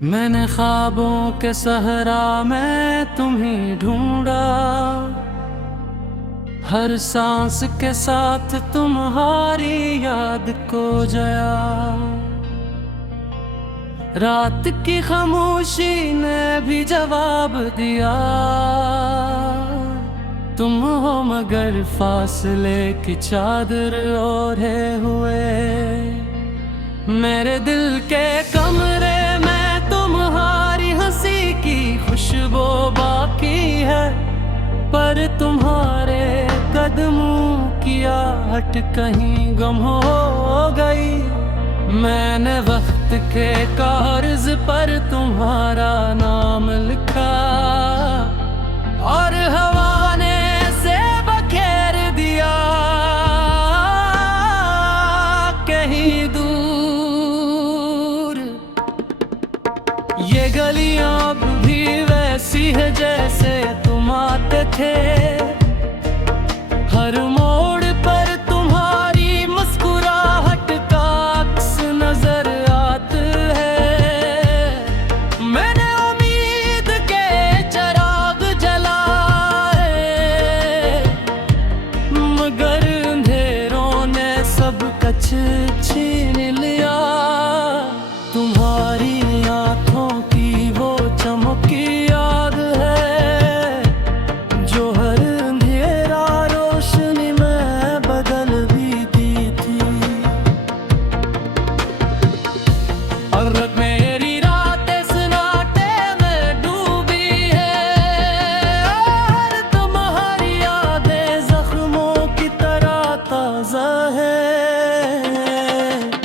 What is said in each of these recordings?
मैंने ख्वाबों के सहरा में तुम्हें ढूंढा, हर सांस के साथ तुम्हारी याद को जया। रात की खामोशी ने भी जवाब दिया, तुम हो मगर फासले की चादर ओढ़े हुए। मेरे दिल के कमरे में तुम्हारी हंसी की खुशबू बाकी है, पर तुम्हारे कदमों की आहट कहीं गम हो गई। मैंने वक्त के कागज पर तुम्हारा नाम लिखा, और हवा ने से बखेर दिया कहीं दूर। ये गलियां अब भी वैसी है जैसे तुम आते थे, हर मोड़ पर तुम्हारी मुस्कुराहट का अक्स नजर आता है। मैंने उम्मीद के चिराग जलाए, मगर अंधेरों ने सब कुछ छीन लिया। तुम्हारी आंखों की वो चमक याद है, जो हर अंधेरा रोशनी में बदल भी दी थी। और मेरी रातें सन्नाटे में डूबी है, और तुम्हारी यादें जख्मों की तरह ताजा है।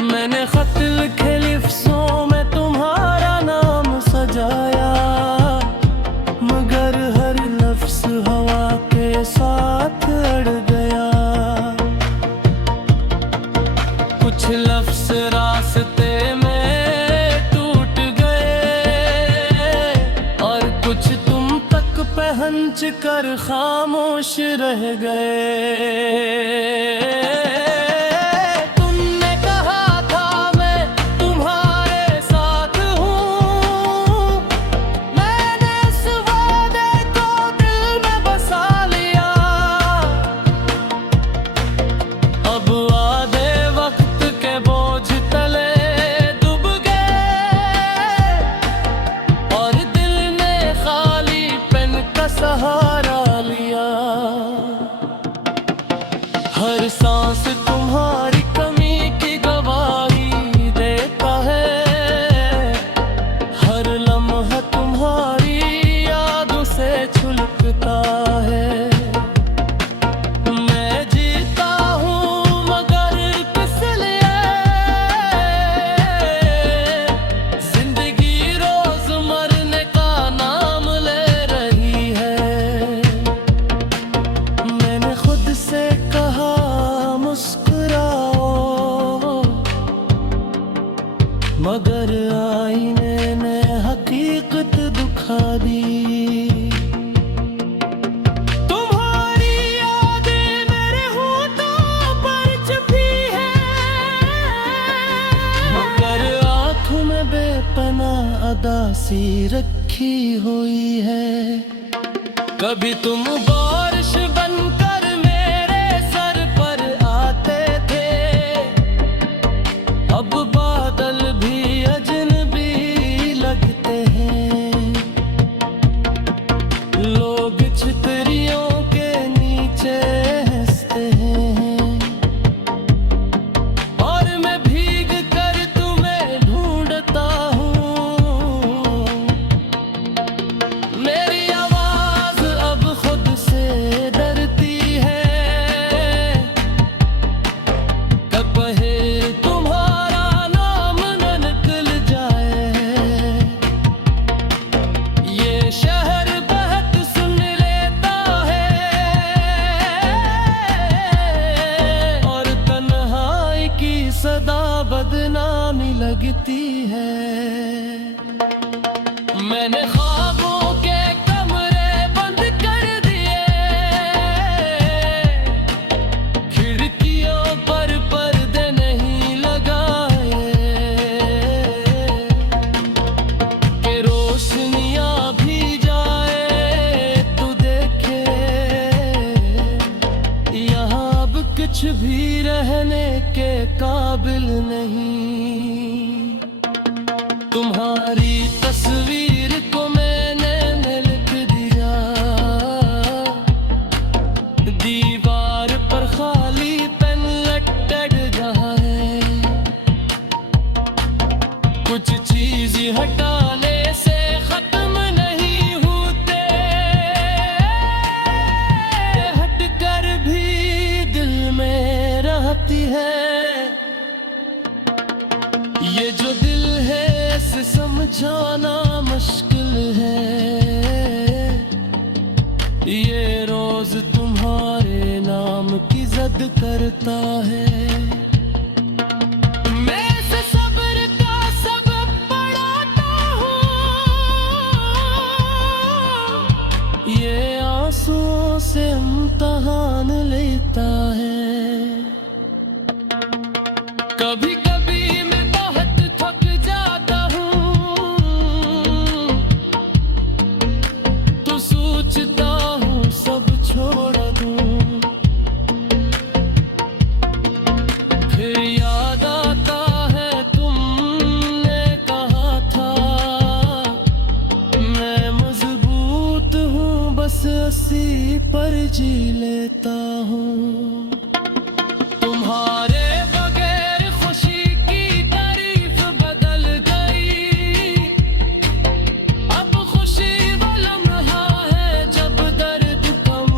मैंने खत लिखे लिफ्ज़ों में तुम्हारा नाम सजाया, मगर हर लफ्ज़ हवा के साथ अड़ गया। कुछ लफ्ज़ रास्ते में टूट गए, और कुछ तुम तक पहुंच कर खामोश रह गए। तुमने कहा था मैं तुम्हारे साथ हूँ, मैंने इस वादे को दिल में बसा लिया। अब वादे वक्त के बोझ तले डूब गए, और दिल ने खाली पेन का सहारा लिया। हर सांस तुम्हारी कमी की गवाही देता है, हर लम्हा तुम्हारी यादों से छलकता है। मैं जीता हूँ मगर किस लिए, जिंदगी रोज मरने का नाम ले रही है। मैंने खुद से कहा मुस्कुराओ, मगर आईने ने हकीकत दिखा दी। तुम्हारी यादें मेरे होठों पर छुपी है, मगर आँखों में बेपनाह अदासी रखी हुई है। कभी तुम बारिश बनकर मेरे सर पर आते थे, अब बादल भी अजनबी लगते हैं। लोग छतरियों के नीचे हंसते हैं, और मैं भीग कर तुम्हें ढूंढता हूँ। मेरी आवाज अब खुद से तुम्हारी तस्वीर को मैंने लिख दिया, दीवार पर खाली पेन लटक रहा है। कुछ चीज हटाने से खत्म नहीं होते, हटकर भी दिल में रहती है। ये जो दिल है इसे समझाना मुश्किल है, ये रोज तुम्हारे नाम की जिद करता है। मैं इसे सब्र का सबक पढ़ाता हूँ, ये आंसुओं से इम्तहान लेता है। कभी कभी मैं बहुत थक जाता हूँ, तो सोचता हूँ सब छोड़ दूँ। फिर याद आता है तुमने कहा था, मैं मजबूत हूँ बस इसी पर जी लेता हूँ। तुम्हारे बगैर खुशी की तारीफ बदल गई, अब खुशी वो लम्हा है जब दर्द कम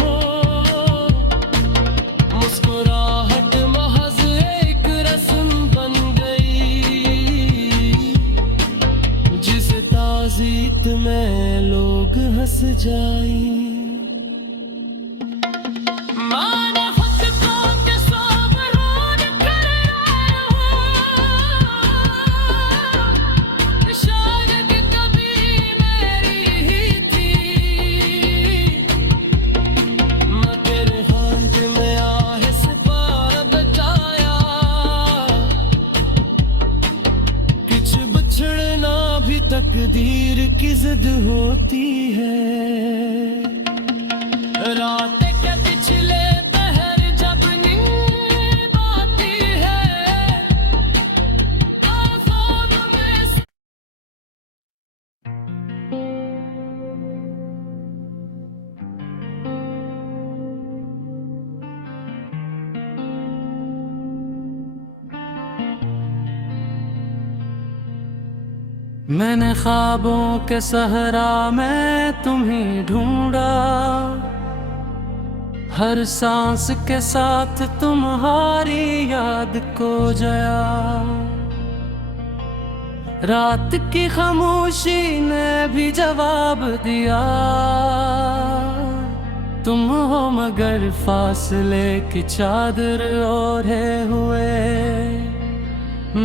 हो। मुस्कुराहट महज एक रस्म बन गई, जिस ताज़ीत में लोग हंस जाए। माना खुद को कि सोबरान कर रहा हूँ, शायद कभी मेरी ही थी। मगर हाथ में आहे सिपाह बचाया, कुछ बिछड़ना भी तकदीर की जिद होती है। रात के पिछले पहर जब नींद आती है, आज़ाद में मैंने ख्वाबों के सहरा में तुम्हें ढूंढा, हर सांस के साथ तुम्हारी याद को जया। रात की खामोशी ने भी जवाब दिया, तुम हो मगर फासले की चादर ओढ़े हुए।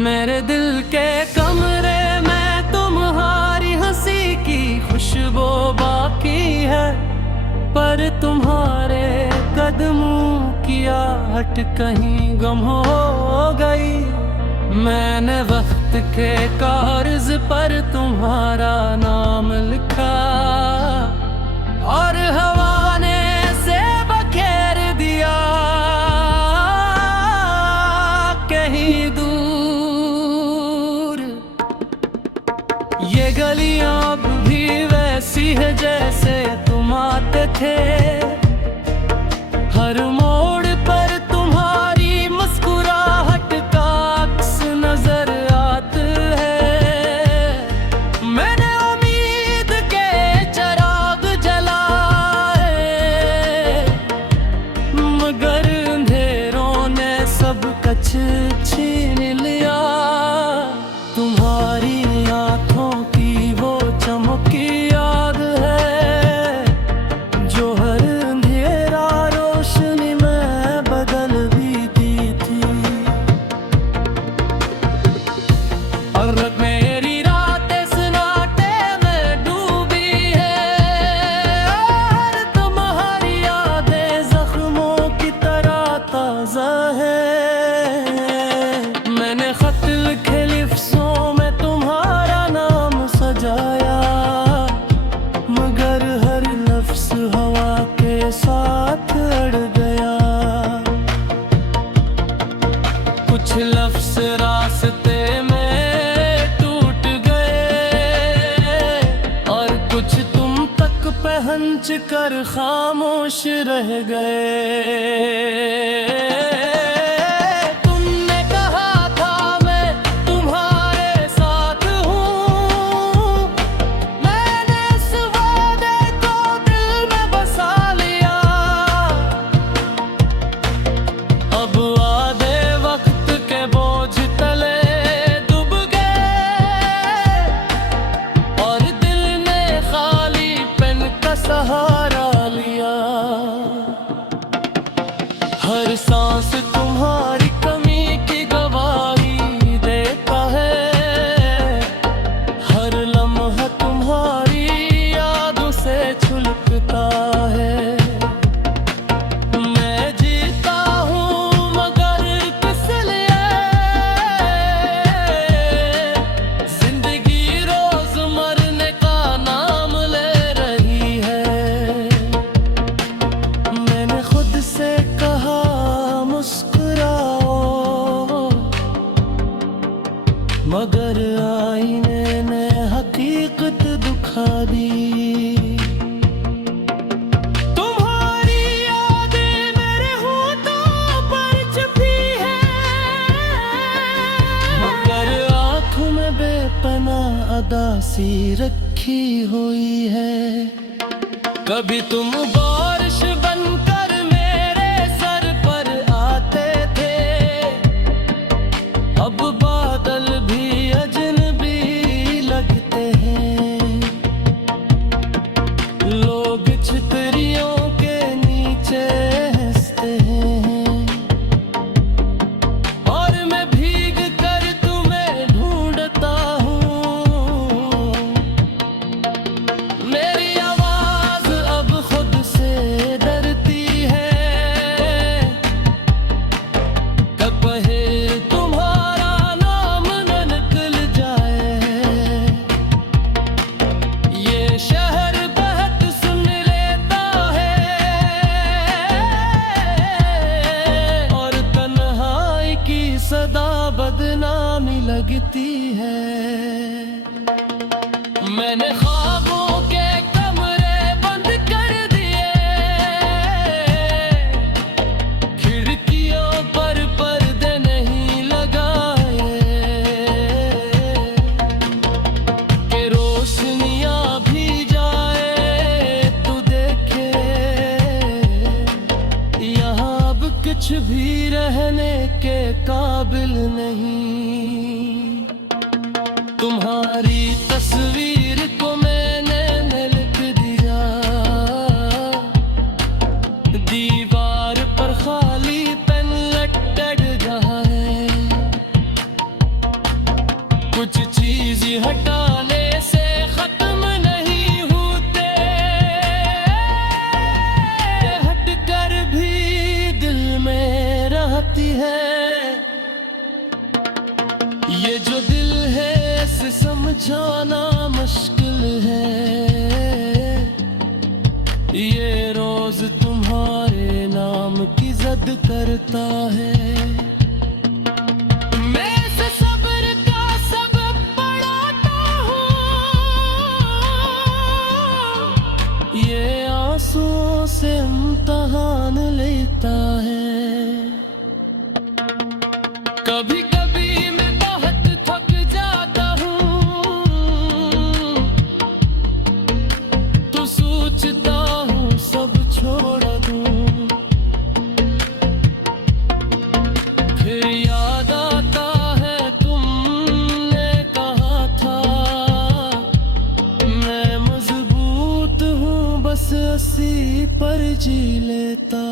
मेरे दिल के कमरे में तुम्हारी हंसी की खुशबू बाकी है, पर तुम्हारे कदमों की आहट कहीं गुम हो गई। मैंने वक्त के कागज पर तुम्हारा नाम लिखा, और हवा ने से बखेर दिया कहीं दूर। ये गलियां अब भी वैसी है जैसे तुम आते थे, हर मोड़ पर तुम्हारी मुस्कुराहट का अक्स नजर आता है। मैंने उम्मीद के चिराग जलाए, मगर अंधेरों ने सब कुछ छीन लिया। तुम्हारी आंखों की वो चमक याद है, जो हर अंधेरा रोशनी में समझ कर खामोश रह गए। तुमने कहा था मैं तुम्हारे साथ हूँ, मैंने इस वादे को दिल में बसा लिया। अब आधे वक्त के बोझ तले डूब गए और दिल ने खाली पेन का सहारा लिया। हर सांस तुम्हारी कमी की गवाही देता है, हर लम्हा तुम्हारी यादों से छलकता है। मैं जीता हूँ मगर किस लिए, जिंदगी रोज मरने का नाम ले रही है। मैंने खुद से कहा मुस्कुराओ, मगर आईने ने हकीकत दिखा दी। तुम्हारी यादें मेरे होठों पर छपी है, मगर आँखों में बेपनाह अदासी रखी हुई है। कभी तुम बारिश बनकर मेरे सर पर आते थे, अब बादल भी अजनबी लगते हैं। लोग छतरियों के नीचे हंसते हैं और मैं भीग कर तुम्हें ढूंढता हूँ। मेरी आवाज अब खुद से डरती है, कहे तुम्हारा नाम न निकल जाए। ये शहर बहुत सुन लेता है और तन्हाई की सदा बदनामी लगती है। मैंने ख्वाबों के कमरे बंद कर दिए, खिड़कियों पर पर्दे नहीं लगाए कि रोशनियां भी जाए तो देखे यहाँ अब कुछ भी रहने के काबिल नहीं। तुम्हारी तस्वीर को मैंने लिख दिया, दीवार पर खाली पेन लटक रहा है। कुछ चीज हटाने से खत्म नहीं होते, हटकर भी दिल में रहती है। ये जो दिल है इसे समझाना मुश्किल है, ये रोज तुम्हारे नाम की जिद करता है। मैं इसे सब्र का सबक पढ़ाता हूँ, ये आंसुओं से इम्तहान लेता है। कभी कभी मैं बहुत थक जाता हूँ तो सोचता हूँ सब छोड़ दूँ, फिर याद आता है तुमने कहा था मैं मजबूत हूँ, बस 80 पर जी लेता।